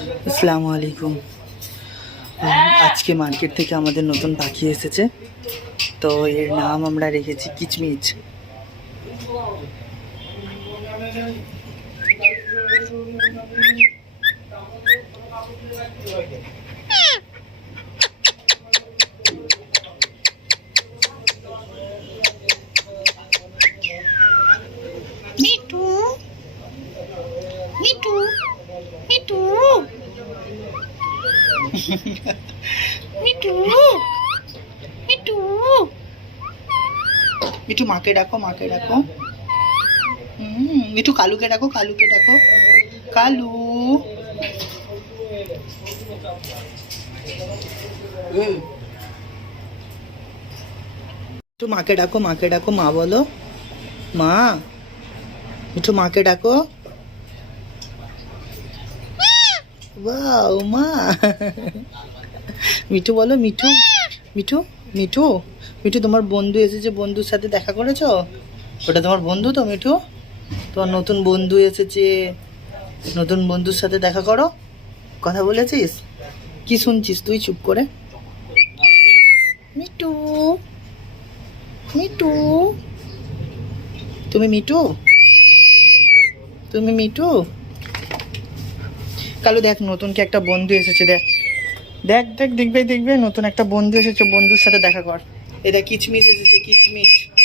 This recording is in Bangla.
আসসালামু আলাইকুম। আজকে মার্কেট থেকে আমাদের নতুন পাখি এসেছে। তো এর নাম আমরা রেখেছি কিচমিচ। মিঠু মিঠু মিঠু মিঠু। মিঠু। মিঠু মাকে ডাকো মাকে ডাকো। হুম মিঠু কালুকে ডাকো কালুকে ডাকো। কালু। মিঠু মাকে ডাকো মাকে ডাকো মা বলো। মা মিঠু মাকে ডাকো। বাউ মা মিঠু, বলো, মিঠু মিঠু মিঠু মিঠু, তোমার বন্ধু এসেছে, বন্ধুর সাথে দেখা করেছ? ওটা তোমার বন্ধু তো, মিঠু? তোমার নতুন বন্ধু এসেছে, নতুন বন্ধুর সাথে দেখা করো। কথা বলেছিস? কি শুনছিস? তুই চুপ করে। মিঠু মিঠু। তুমি মিঠু? তুমি মিঠু? কালু, দেখ, নতুন কি একটা বন্ধু এসেছে, দেখ। দেখ দেখ, দেখবে দেখবে, নতুন একটা বন্ধু এসেছে, বন্ধুর সাথে দেখা কর। এটা কিচমিচ এসেছে, কিচমিচ।